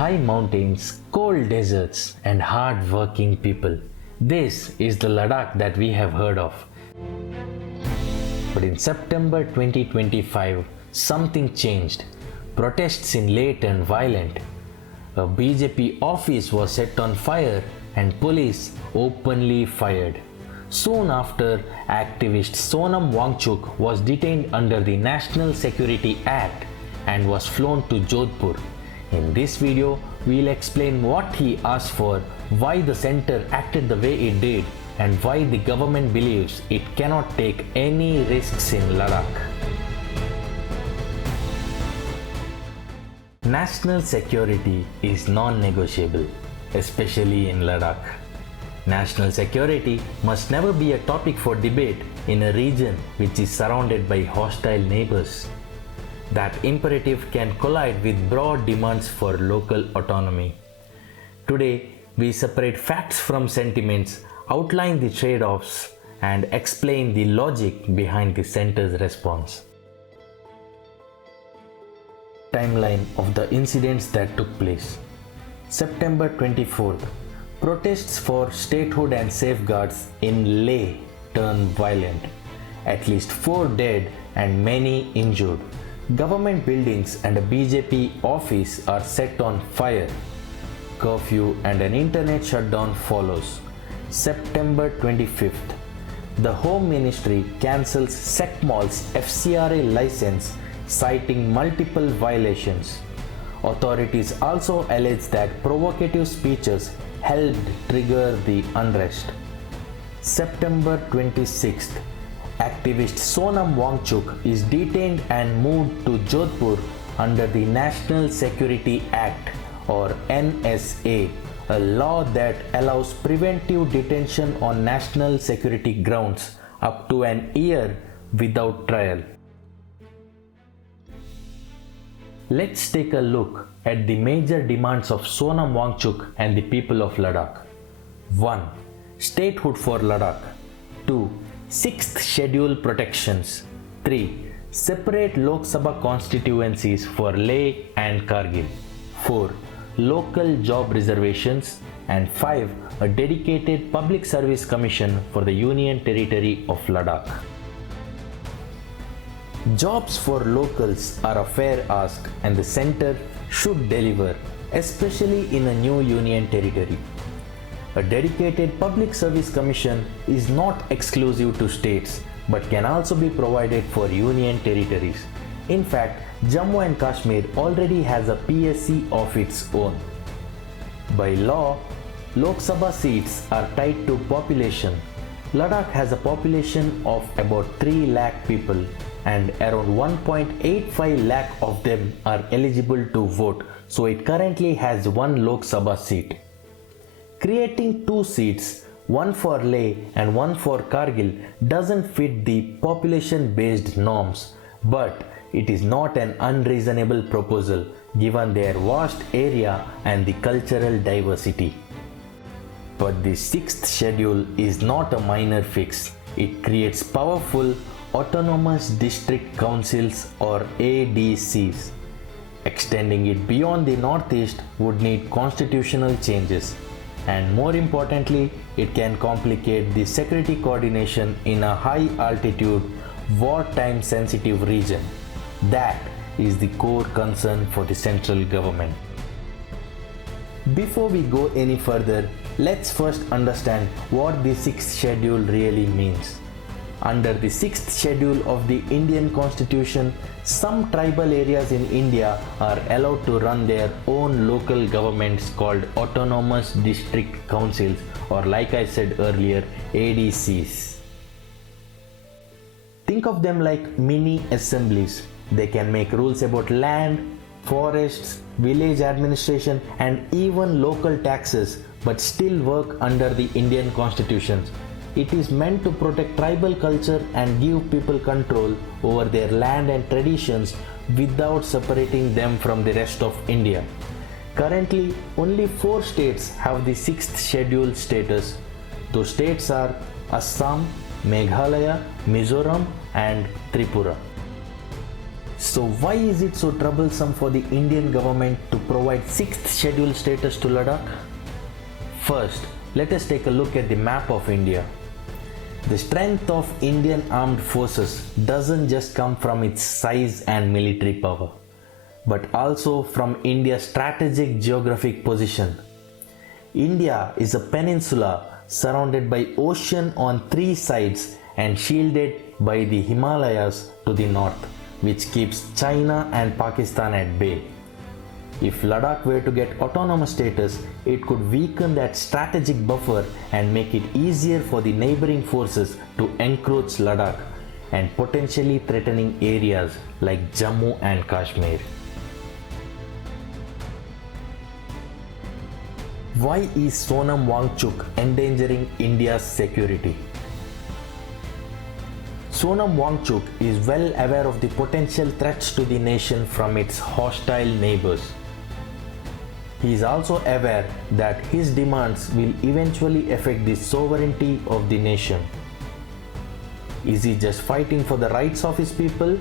high mountains, cold deserts, and hard-working people. This is the Ladakh that we have heard of. But in September 2025, something changed. Protests in Leh turned violent. A BJP office was set on fire and police openly fired. Soon after, activist Sonam Wangchuk was detained under the National Security Act and was flown to Jodhpur. In this video, we'll explain what he asked for, why the center acted the way it did, and why the government believes it cannot take any risks in Ladakh. National security is non-negotiable, especially in Ladakh. National security must never be a topic for debate in a region which is surrounded by hostile neighbors. That imperative can collide with broad demands for local autonomy. Today, we separate facts from sentiments, outline the trade-offs, and explain the logic behind the center's response. Timeline of the incidents that took place. September 24th, protests for statehood and safeguards in Leh turned violent. At least 4 dead and many injured. Government buildings and a BJP office are set on fire. Curfew and an internet shutdown follows. September 25th, the Home Ministry cancels SECMOL's FCRA license, citing multiple violations. Authorities also allege that provocative speeches helped trigger the unrest. September 26th, activist Sonam Wangchuk is detained and moved to Jodhpur under the National Security Act or NSA, a law that allows preventive detention on national security grounds up to an year without trial. Let's take a look at the major demands of Sonam Wangchuk and the people of Ladakh. 1. Statehood for Ladakh. 2. 6th Schedule protections. 3. Separate Lok Sabha constituencies for Leh and Kargil. 4. Local job reservations. And 5. A dedicated public service commission for the Union Territory of Ladakh. Jobs for locals are a fair ask and the center should deliver, especially in a new union territory. A dedicated public service commission is not exclusive to states but can also be provided for union territories. In fact, Jammu and Kashmir already has a PSC of its own. By law, Lok Sabha seats are tied to population. Ladakh has a population of about 3 lakh people and around 1.85 lakh of them are eligible to vote, so it currently has 1 Lok Sabha seat. Creating 2 seats, one for Leh and one for Kargil, doesn't fit the population-based norms, but it is not an unreasonable proposal given their vast area and the cultural diversity. But the 6th schedule is not a minor fix. It creates powerful Autonomous District Councils or ADCs. Extending it beyond the Northeast would need constitutional changes. And more importantly, it can complicate the security coordination in a high altitude, wartime sensitive region. That is the core concern for the central government. Before we go any further, let's first understand what the 6th schedule really means. Under the 6th schedule of the Indian Constitution, some tribal areas in India are allowed to run their own local governments called Autonomous District Councils, or like I said earlier, ADCs. Think of them like mini assemblies. They can make rules about land, forests, village administration and even local taxes, but still work under the Indian Constitution. It is meant to protect tribal culture and give people control over their land and traditions without separating them from the rest of India. Currently, only 4 states have the 6th schedule status. Those states are Assam, Meghalaya, Mizoram and Tripura. So why is it so troublesome for the Indian government to provide 6th schedule status to Ladakh? First, let us take a look at the map of India. The strength of Indian armed forces doesn't just come from its size and military power, but also from India's strategic geographic position. India is a peninsula surrounded by ocean on 3 sides and shielded by the Himalayas to the north, which keeps China and Pakistan at bay. If Ladakh were to get autonomous status, it could weaken that strategic buffer and make it easier for the neighboring forces to encroach Ladakh and potentially threatening areas like Jammu and Kashmir. Why is Sonam Wangchuk endangering India's security? Sonam Wangchuk is well aware of the potential threats to the nation from its hostile neighbors. He is also aware that his demands will eventually affect the sovereignty of the nation. Is he just fighting for the rights of his people?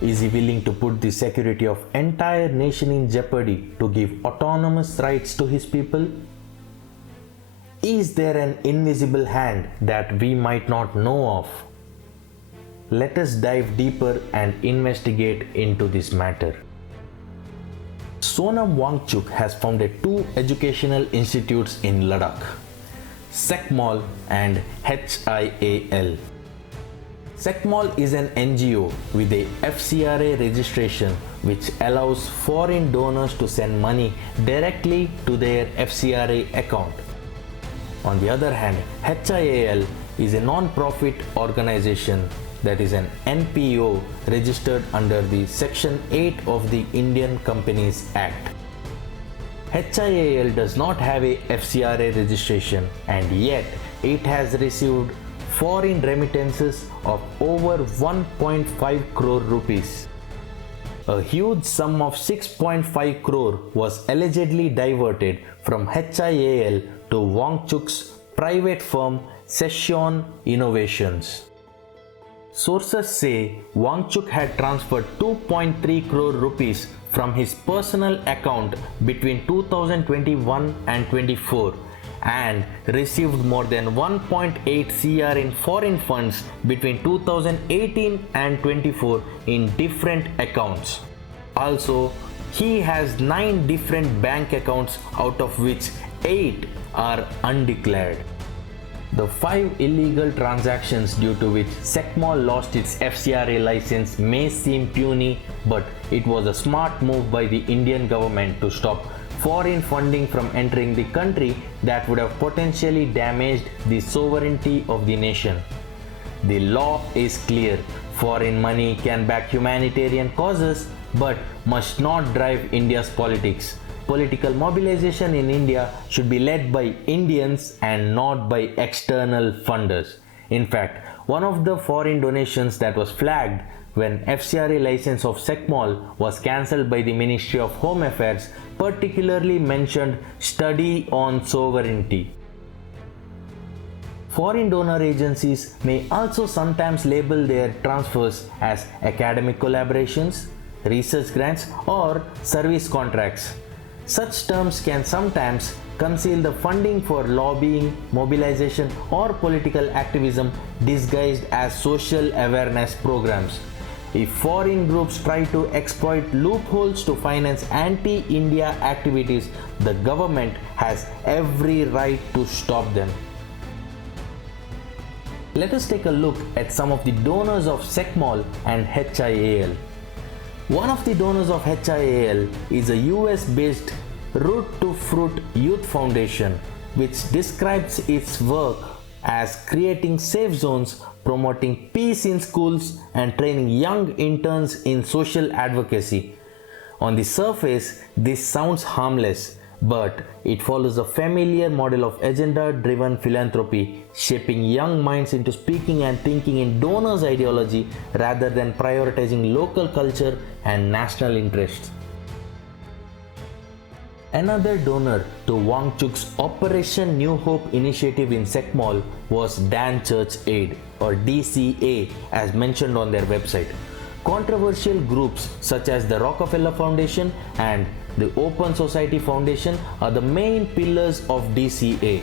Is he willing to put the security of entire nation in jeopardy to give autonomous rights to his people? Is there an invisible hand that we might not know of? Let us dive deeper and investigate into this matter. Sonam Wangchuk has founded 2 educational institutes in Ladakh, SECMOL and HIAL. SECMOL is an NGO with a FCRA registration which allows foreign donors to send money directly to their FCRA account. On the other hand, HIAL is a non-profit organization that is an NPO registered under the Section 8 of the Indian Companies Act. HIAL does not have a FCRA registration, and yet it has received foreign remittances of over 1.5 crore rupees. A huge sum of 6.5 crore was allegedly diverted from HIAL to Wangchuk's private firm Session Innovations. Sources say Wangchuk had transferred 2.3 crore rupees from his personal account between 2021 and 24 and received more than 1.8 crore in foreign funds between 2018 and 24 in different accounts. Also, he has 9 different bank accounts, out of which 8 are undeclared. The 5 illegal transactions due to which SECMOL lost its FCRA license may seem puny, but it was a smart move by the Indian government to stop foreign funding from entering the country that would have potentially damaged the sovereignty of the nation. The law is clear. Foreign money can back humanitarian causes but must not drive India's politics. Political mobilization in India should be led by Indians and not by external funders. In fact, one of the foreign donations that was flagged when FCRA license of SECMOL was cancelled by the Ministry of Home Affairs particularly mentioned study on sovereignty. Foreign donor agencies may also sometimes label their transfers as academic collaborations, research grants, or service contracts. Such terms can sometimes conceal the funding for lobbying, mobilization, or political activism disguised as social awareness programs. If foreign groups try to exploit loopholes to finance anti-India activities, the government has every right to stop them. Let us take a look at some of the donors of SECMOL and HIAL. One of the donors of HIAL is a US-based Root to Fruit Youth Foundation, which describes its work as creating safe zones, promoting peace in schools, and training young interns in social advocacy. On the surface, this sounds harmless, but it follows a familiar model of agenda-driven philanthropy, shaping young minds into speaking and thinking in donors' ideology rather than prioritizing local culture and national interests. Another donor to Wangchuk's Operation New Hope initiative in SECMOL was Dan Church Aid, or DCA, as mentioned on their website. Controversial groups such as the Rockefeller Foundation and the Open Society Foundation are the main pillars of DCA.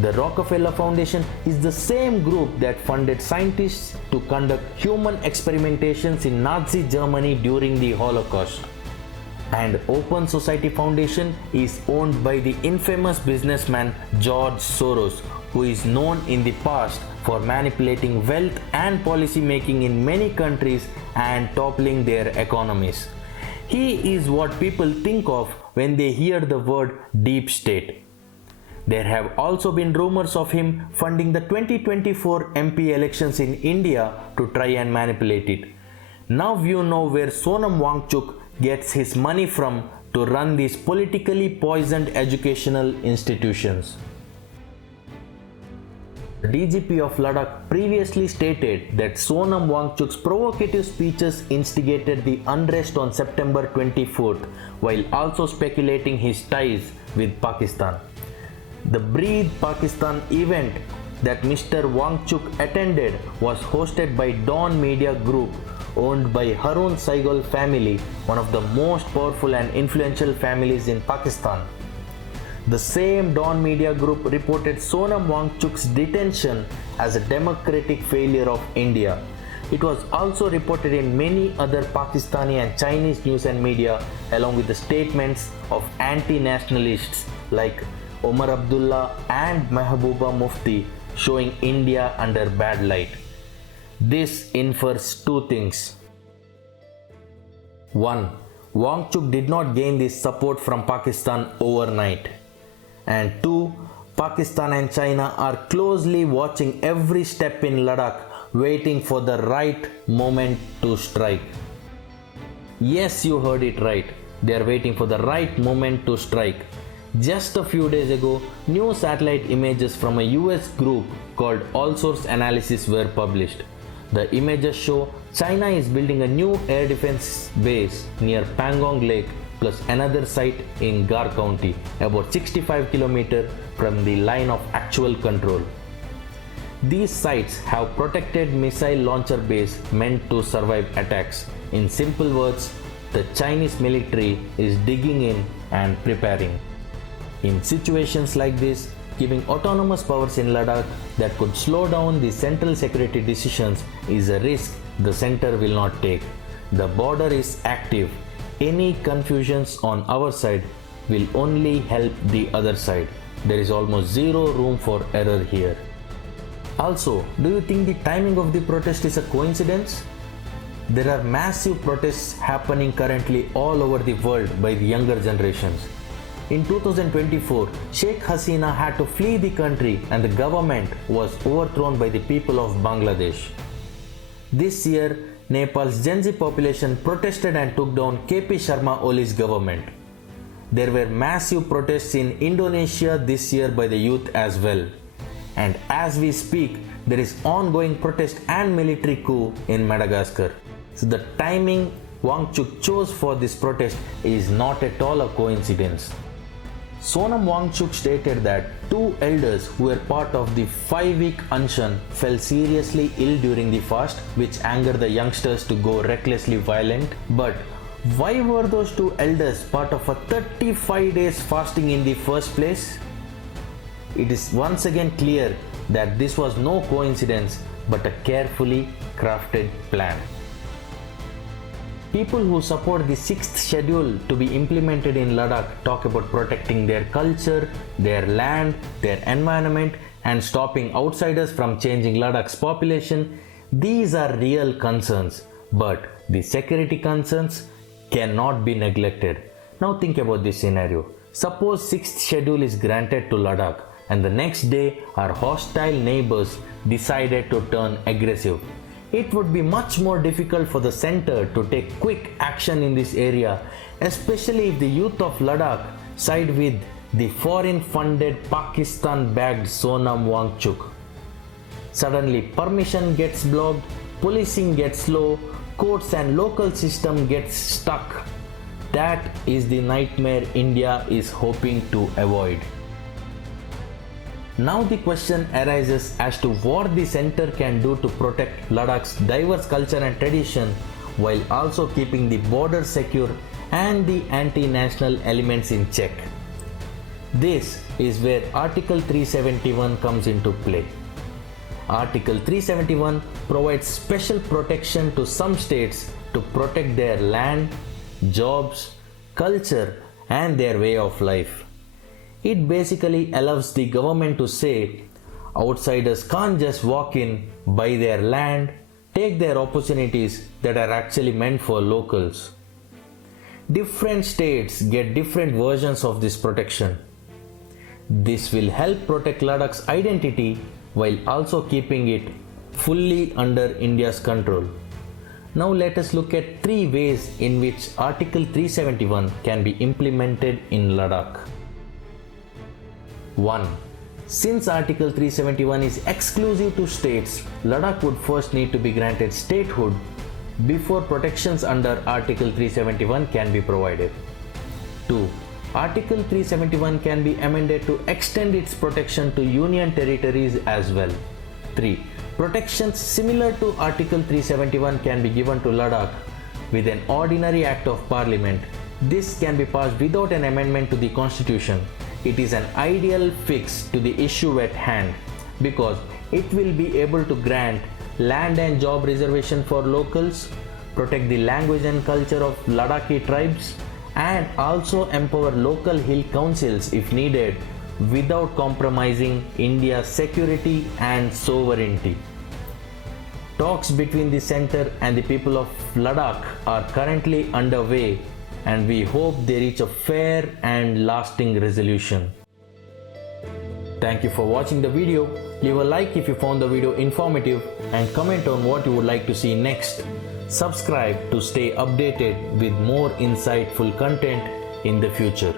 The Rockefeller Foundation is the same group that funded scientists to conduct human experimentations in Nazi Germany during the Holocaust. And Open Society Foundation is owned by the infamous businessman George Soros, who is known in the past for manipulating wealth and policy making in many countries and toppling their economies. He is what people think of when they hear the word deep state. There have also been rumors of him funding the 2024 MP elections in India to try and manipulate it. Now you know where Sonam Wangchuk gets his money from to run these politically poisoned educational institutions. The DGP of Ladakh previously stated that Sonam Wangchuk's provocative speeches instigated the unrest on September 24th, while also speculating his ties with Pakistan. The Breathe Pakistan event that Mr. Wangchuk attended was hosted by Dawn Media Group, owned by Harun Saigal family, one of the most powerful and influential families in Pakistan. The same Dawn Media Group reported Sonam Wangchuk's detention as a democratic failure of India. It was also reported in many other Pakistani and Chinese news and media, along with the statements of anti-nationalists like Omar Abdullah and Mehbooba Mufti, showing India under bad light. This infers two things. 1. Wangchuk did not gain this support from Pakistan overnight. And 2. Pakistan and China are closely watching every step in Ladakh, waiting for the right moment to strike. Yes, you heard it right. They are waiting for the right moment to strike. Just a few days ago, new satellite images from a US group called All Source Analysis were published. The images show China is building a new air defense base near Pangong Lake plus another site in Gar County, about 65 km from the line of actual control. These sites have protected missile launcher base meant to survive attacks. In simple words, the Chinese military is digging in and preparing. In situations like this, giving autonomous powers in Ladakh that could slow down the central security decisions is a risk the center will not take. The border is active. Any confusions on our side will only help the other side. There is almost zero room for error here. Also, do you think the timing of the protest is a coincidence? There are massive protests happening currently all over the world by the younger generations. In 2024, Sheikh Hasina had to flee the country and the government was overthrown by the people of Bangladesh. This year, Nepal's Gen Z population protested and took down KP Sharma Oli's government. There were massive protests in Indonesia this year by the youth as well. And as we speak, there is ongoing protest and military coup in Madagascar. So the timing Wangchuk chose for this protest is not at all a coincidence. Sonam Wangchuk stated that two elders who were part of the 5-week Anshan fell seriously ill during the fast, which angered the youngsters to go recklessly violent. But why were those two elders part of a 35 days fasting in the first place? It is once again clear that this was no coincidence but a carefully crafted plan. People who support the 6th schedule to be implemented in Ladakh talk about protecting their culture, their land, their environment, and stopping outsiders from changing Ladakh's population. These are real concerns, but the security concerns cannot be neglected. Now think about this scenario. Suppose 6th schedule is granted to Ladakh and the next day our hostile neighbors decided to turn aggressive. It would be much more difficult for the center to take quick action in this area, especially if the youth of Ladakh side with the foreign-funded Pakistan-backed Sonam Wangchuk. Suddenly permission gets blocked, policing gets slow, courts and local system gets stuck. That is the nightmare India is hoping to avoid. Now the question arises as to what the center can do to protect Ladakh's diverse culture and tradition while also keeping the border secure and the anti-national elements in check. This is where Article 371 comes into play. Article 371 provides special protection to some states to protect their land, jobs, culture, and their way of life. It basically allows the government to say outsiders can't just walk in, buy their land, take their opportunities that are actually meant for locals. Different states get different versions of this protection. This will help protect Ladakh's identity while also keeping it fully under India's control. Now let us look at 3 ways in which Article 371 can be implemented in Ladakh. 1. Since Article 371 is exclusive to states, Ladakh would first need to be granted statehood before protections under Article 371 can be provided. 2. Article 371 can be amended to extend its protection to union territories as well. 3. Protections similar to Article 371 can be given to Ladakh with an ordinary act of parliament. This can be passed without an amendment to the constitution. It is an ideal fix to the issue at hand because it will be able to grant land and job reservation for locals, protect the language and culture of Ladakhi tribes, and also empower local hill councils if needed without compromising India's security and sovereignty. Talks between the center and the people of Ladakh are currently underway, and we hope they reach a fair and lasting resolution. Thank you for watching the video. Leave a like if you found the video informative and comment on what you would like to see next. Subscribe to stay updated with more insightful content in the future.